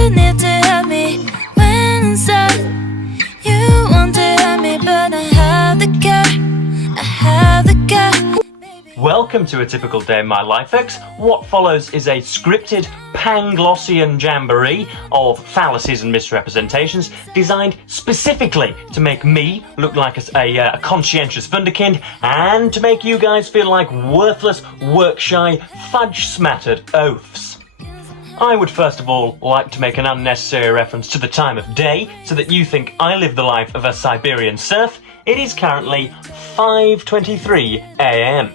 You need to help me when inside you want to help me, but I have the care, I have the care. Welcome to a typical day in my life, folks. What follows is a scripted Panglossian jamboree of fallacies and misrepresentations designed specifically to make me look like a conscientious wunderkind and to make you guys feel like worthless, work-shy, fudge-smattered oafs. I would first of all like to make an unnecessary reference to the time of day so that you think I live the life of a Siberian serf. It is currently 5:23 a.m.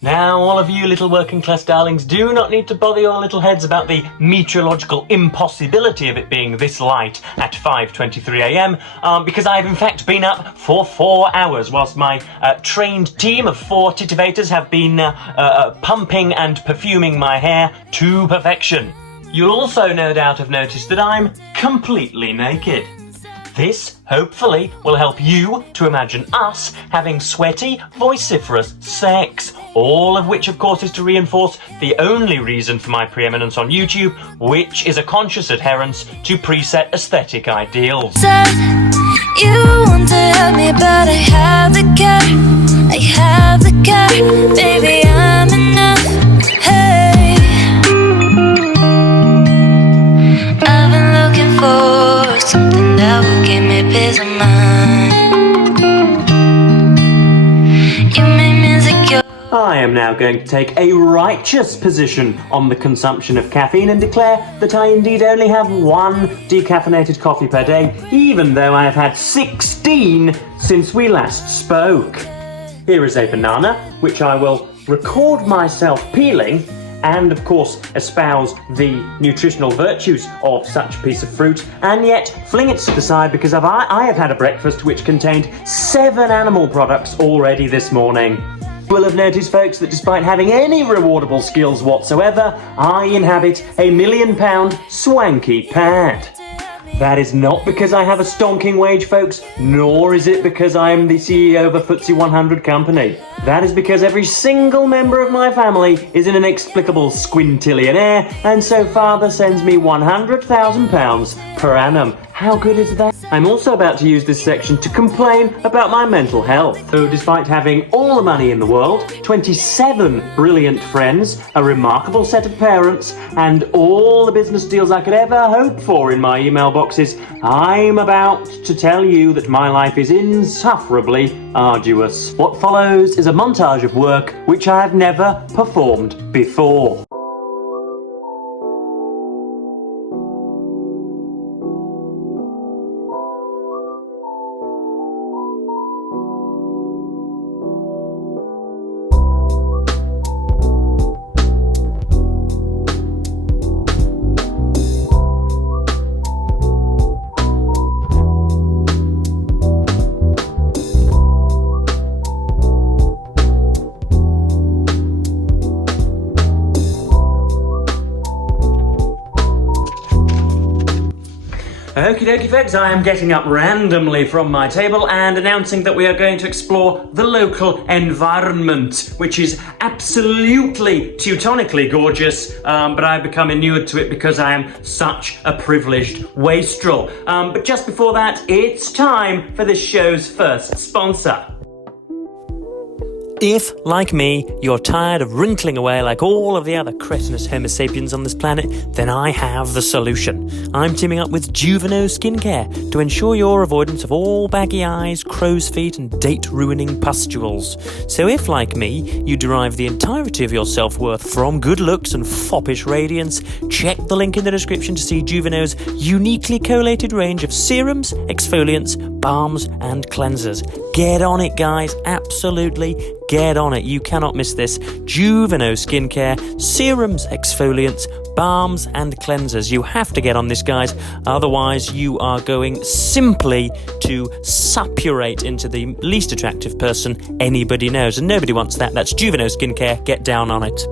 Now, all of you little working class darlings do not need to bother your little heads about the meteorological impossibility of it being this light at 5:23 a.m. Because I have in fact been up for 4 hours whilst my trained team of 4 titivators have been pumping and perfuming my hair to perfection. You'll also no doubt have noticed that I'm completely naked. This, hopefully, will help you to imagine us having sweaty, vociferous sex, all of which, of course, is to reinforce the only reason for my preeminence on YouTube, which is a conscious adherence to preset aesthetic ideals. You want to help me, but I have the care, I have the care, baby, I'm enough, hey. I've been looking for something that will give me peace of mind. You make me insecure. I am now going to take a righteous position on the consumption of caffeine and declare that I indeed only have 1 decaffeinated coffee per day, even though I have had 16 since we last spoke. Here is a banana, which I will record myself peeling, and of course espouse the nutritional virtues of such a piece of fruit, and yet fling it to the side because I have had a breakfast which contained 7 animal products already this morning. You will have noticed, folks, that despite having any rewardable skills whatsoever, I inhabit a £1 million swanky pad. That is not because I have a stonking wage, folks, nor is it because I am the CEO of a FTSE 100 company. That is because every single member of my family is an inexplicable squintillionaire, and so father sends me £100,000 per annum. How good is that? I'm also about to use this section to complain about my mental health. So despite having all the money in the world, 27 brilliant friends, a remarkable set of parents, and all the business deals I could ever hope for in my email boxes, I'm about to tell you that my life is insufferably arduous. What follows is a montage of work which I have never performed before. Okie dokie, folks, I am getting up randomly from my table and announcing that we are going to explore the local environment, which is absolutely teutonically gorgeous, but I've become inured to it because I am such a privileged wastrel. But just before that, it's time for this show's first sponsor. If, like me, you're tired of wrinkling away like all of the other cretinous Homo sapiens on this planet, then I have the solution. I'm teaming up with Juveno Skincare to ensure your avoidance of all baggy eyes, crow's feet and date-ruining pustules. So if, like me, you derive the entirety of your self-worth from good looks and foppish radiance, check the link in the description to see Juveno's uniquely collated range of serums, exfoliants, balms and cleansers. Get on it, guys. Absolutely get on it. You cannot miss this. Juveno Skincare, serums, exfoliants, balms and cleansers. You have to get on this, guys. Otherwise, you are going simply to suppurate into the least attractive person anybody knows. And nobody wants that. That's Juveno Skincare. Get down on it.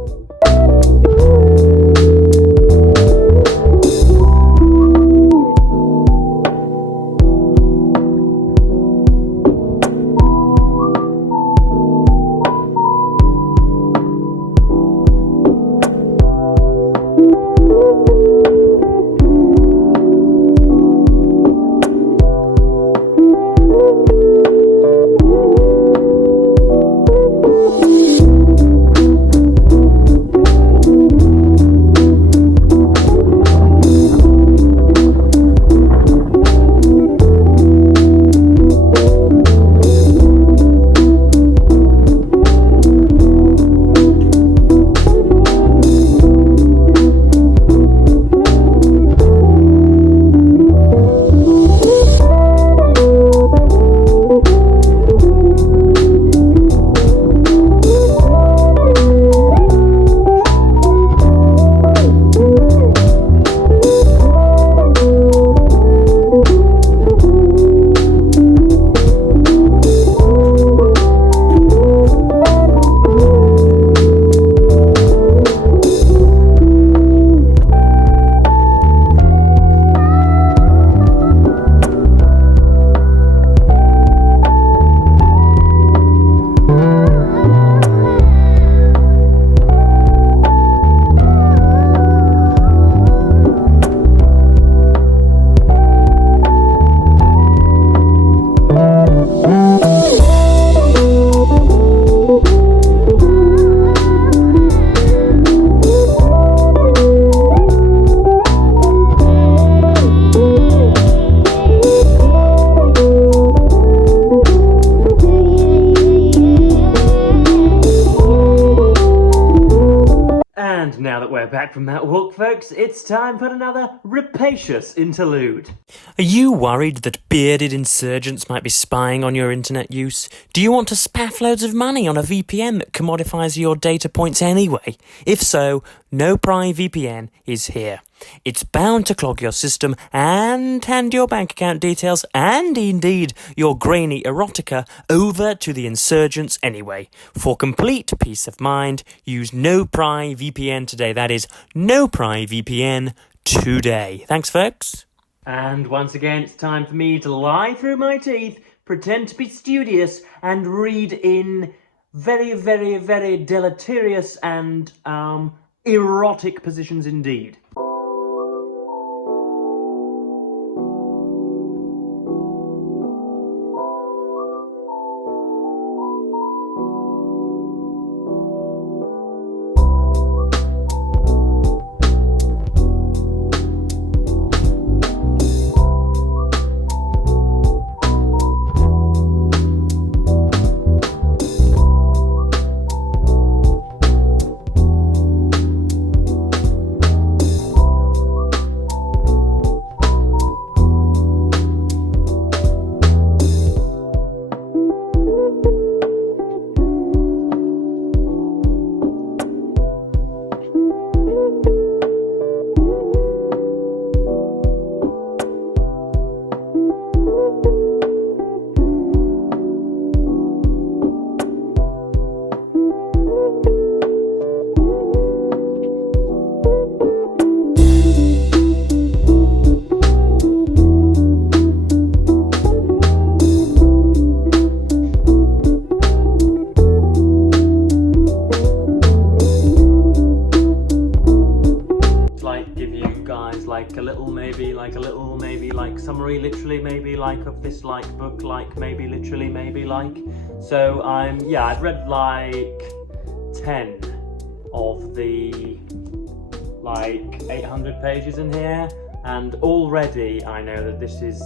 folks, it's time for another rapacious interlude. Are you worried that bearded insurgents might be spying on your internet use? Do you want to spaff loads of money on a VPN that commodifies your data points anyway? If so, NoPriVPN is here. It's bound to clog your system and hand your bank account details and indeed your grainy erotica over to the insurgents anyway. For complete peace of mind, use NoPriVPN today. That is NoPriVPN today. Thanks, folks. And once again, it's time for me to lie through my teeth, pretend to be studious, and read in very, very, very deleterious and erotic positions indeed. Summary, literally, maybe like of this like book, like maybe literally, maybe like. So I've read like 10 of the like 800 pages in here, and already I know that this is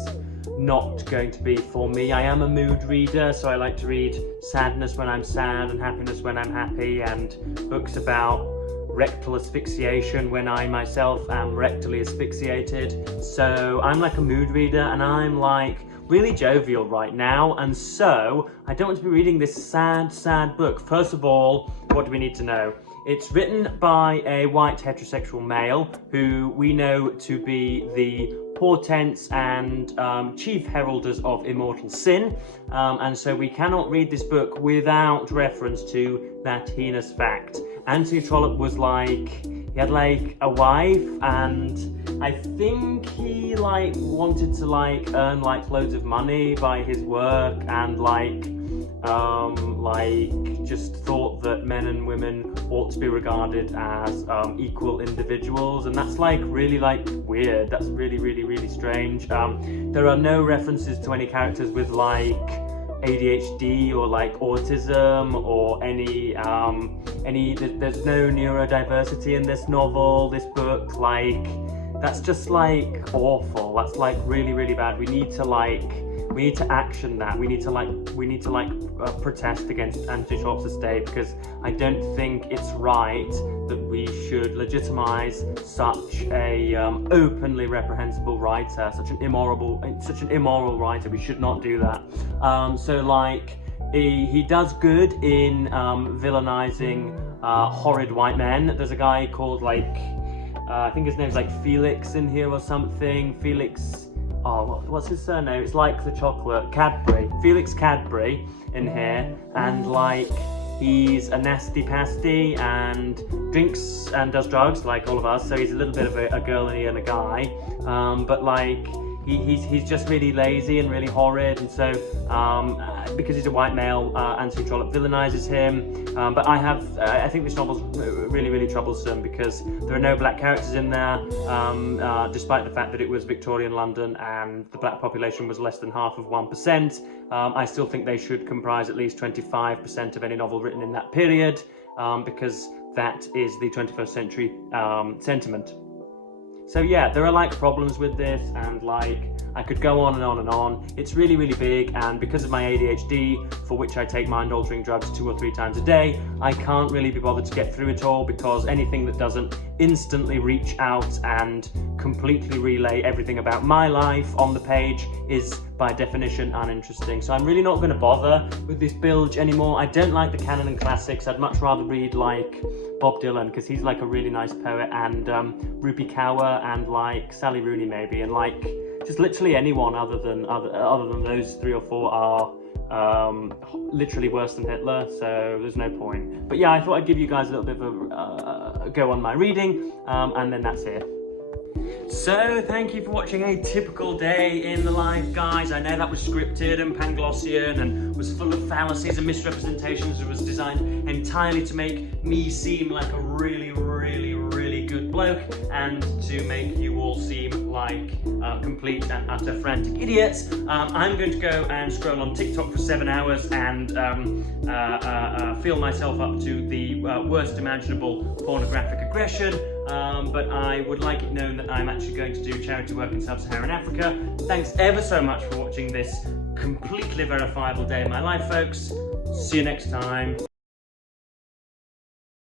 not going to be for me. I am a mood reader, so I like to read sadness when I'm sad and happiness when I'm happy, and books about rectal asphyxiation when I myself am rectally asphyxiated. So I'm like a mood reader, and I'm like really jovial right now, and so I don't want to be reading this sad book. First of all, what do we need to know? It's written by a white heterosexual male who we know to be the portents and chief heralders of immortal sin, and so we cannot read this book without reference to that heinous fact. Anthony Trollope was like, he had like a wife, and I think he like wanted to like earn like loads of money by his work, and like just thought that men and women ought to be regarded as equal individuals, and that's like really like weird. That's really, really, really strange. There are no references to any characters with like ADHD or like autism or any there's no neurodiversity in this novel, this book. Like, that's just like awful. That's like really, really bad. We need to action that. We need to protest against Anthony Trollope's estate, because I don't think it's right that we should legitimize such a openly reprehensible writer, such an immoral writer. We should not do that. So like, he does good in villainizing horrid white men. There's a guy called like I think his name's like Felix in here or something. Felix. Oh, what's his surname? It's like the chocolate. Cadbury. Felix Cadbury in here, and like, he's a nasty pasty and drinks and does drugs like all of us. So he's a little bit of a girly and a guy, but like, he's just really lazy and really horrid, and so because he's a white male, Anthony Trollope villainizes him. But I think this novel's really, really troublesome, because there are no black characters in there, despite the fact that it was Victorian London and the black population was less than half of 1%. I still think they should comprise at least 25% of any novel written in that period, because that is the 21st century sentiment. So yeah, there are like problems with this, and like, I could go on and on and on. It's really, really big, and because of my ADHD, for which I take mind-altering drugs 2 or 3 times a day, I can't really be bothered to get through it all, because anything that doesn't instantly reach out and completely relay everything about my life on the page is by definition uninteresting. So I'm really not going to bother with this bilge anymore. I don't like the canon and classics. I'd much rather read like Bob Dylan, because he's like a really nice poet, and Rupi Kaur, and like Sally Rooney maybe, and like just literally anyone other than those 3 or 4 are literally worse than Hitler, so there's no point. But yeah, I thought I'd give you guys a little bit of a go on my reading, and then that's it. So thank you for watching a typical day in the life, guys. I know that was scripted and Panglossian and was full of fallacies and misrepresentations. It was designed entirely to make me seem like a really, really, really good bloke, and to make you all seem like complete and utter frantic idiots. I'm going to go and scroll on TikTok for 7 hours and feel myself up to the worst imaginable pornographic aggression. But I would like it known that I'm actually going to do charity work in Sub-Saharan Africa. Thanks ever so much for watching this completely verifiable day in my life, folks. See you next time.